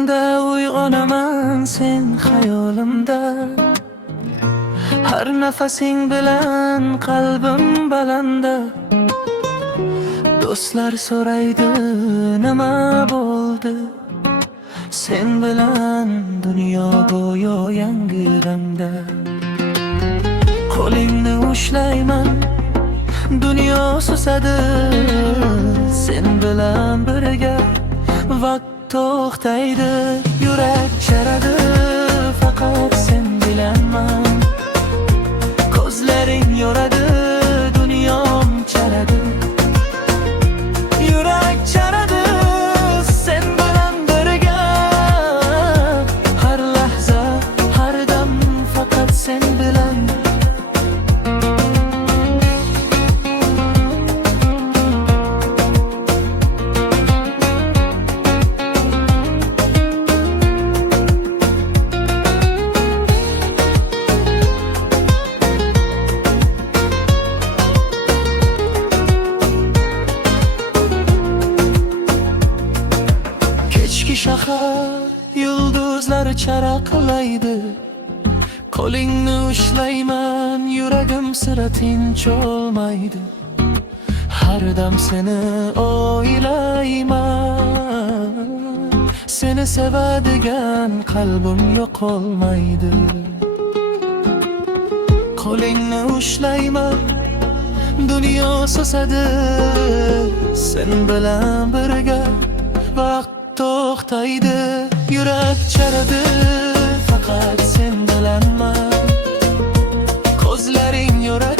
tongda uyg'onaman sen xayolimda. Har nafasing bilan qalbim balanda. Do'stlar so'raydi nima bo'ldi, sen bilan dunyo go'yo yangi rangda. Qo'lingni ushlayman, dunyo susadi, sen bilan birga. Vaqt to'xtaydi, yurak charadi, faqat sen bilanman. Ko'zlaring yoradi, dunyom charadi. Yurak charadi, sen bilan birga. Har lahza, har dam faqat sen bilan. Kechki shahar yulduzlar charaqlaydi. Qo'lingni ushlayman, yuragim sira tinch olmaydi. Har dam seni o'ylayman, seni sevadigan qalbim yo'qolmaydi. Qo'lingni ushlayman, dunyo susadi, sen bilan birga. Vaqt to'xtaydi, yurak charadi, faqat sen bilanman. Ko'zlaring yoradi,